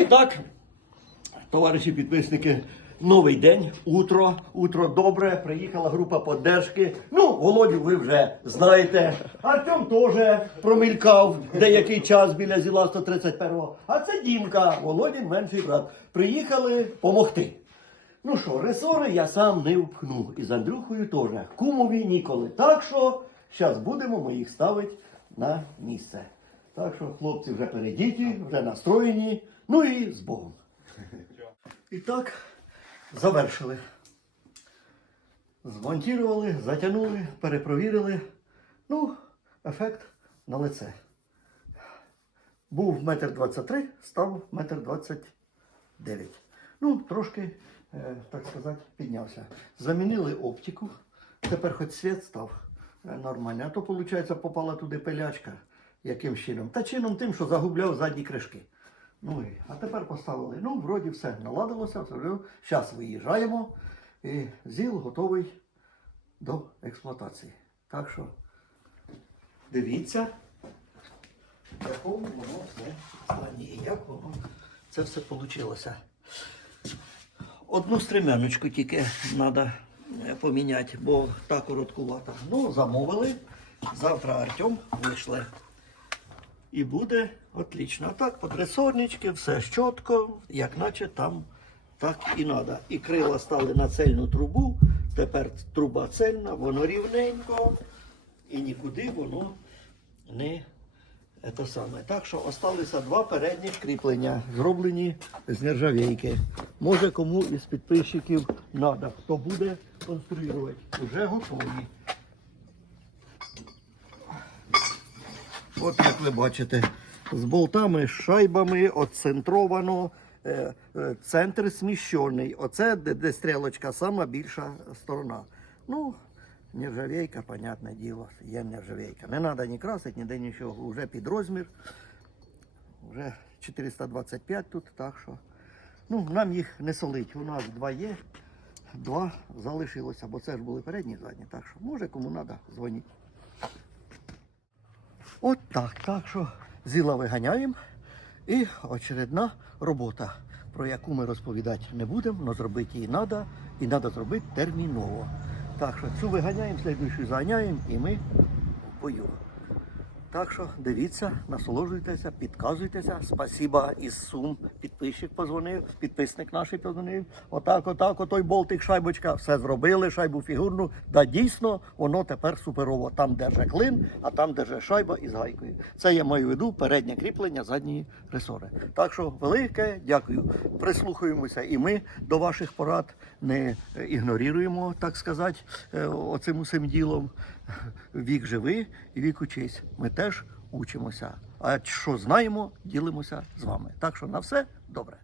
І так, товариші підписники, новий день, утро, утро добре. Приїхала група поддержки. Ну, Володю ви вже знаєте. Артем теж промількав деякий час біля зіла 131-го. А це Дімка, Володін менший брат. Приїхали помогти. Ну що, ресори я сам не впхну. І з Андрюхою теж. Кумові ніколи. Так що зараз будемо ми їх ставити на місце. Так що хлопці вже передіті, вже настроєні. Ну і з Богом. І так, завершили. Змонтували, затягнули, перепровірили. Ну, ефект на лице. Був метр двадцять три, став метр двадцять дев'ять. Ну, трошки, е, так сказати, піднявся. Замінили оптику. Тепер хоч світ став е, нормальний. А то, виходить, попала туди пилячка. Яким чином? Та чином тим, що загубляв задні кришки. Ну а тепер поставили. Ну, вроді все наладилося. Зараз виїжджаємо. І ЗІЛ готовий до експлуатації. Так що дивіться, в якому воно все стані і як воно це все вийшло. Одну стремяночку тільки треба поміняти, бо та короткувата. Ну, замовили. Завтра Артем вийшли. І буде отлично. А так, подресорнички, все чітко, як наче там так і треба. І крила стали на цельну трубу. Тепер труба цельна, воно рівненько. І нікуди воно не це саме. Так що осталися два передні кріплення, зроблені з нержавійки. Може кому із підписчиків треба, хто буде конструювати. Вже готові. От як ви бачите, з болтами, з шайбами, отцентровано, е, е, центр сміщений. Оце де, стрілочка, сама більша сторона. Ну, нержавейка, понятне діло, є нержавейка. Не треба ні красити, ніде нічого. Вже під розмір. Вже 425 тут, так що. Ну, нам їх не солить. У нас два є, два залишилося, бо це ж були передні задні. Так що, може кому треба, дзвоніть. От так. Так що зіла виганяємо. І очередна робота, про яку ми розповідати не будемо, але зробити її треба. І треба зробити терміново. Так що цю виганяємо, слідуючу заганяємо і ми в бою. Так що дивіться, насолоджуйтеся, підказуйтеся. Спасіба із Сум. Підписчик позвонив, підписник наш позвонив. Отак, отак, отой болтик, шайбочка. Все зробили, шайбу фігурну. Да дійсно, воно тепер суперово. Там держа клин, а там держа шайба із гайкою. Це я маю в виду переднє кріплення задньої ресори. Так що велике дякую. Прислухаємося і ми до ваших порад не е, ігноруємо, так сказати, е, оцим усім ділом. Вік живий і вік учись. Ми теж учимося. А що знаємо, ділимося з вами. Так що на все добре.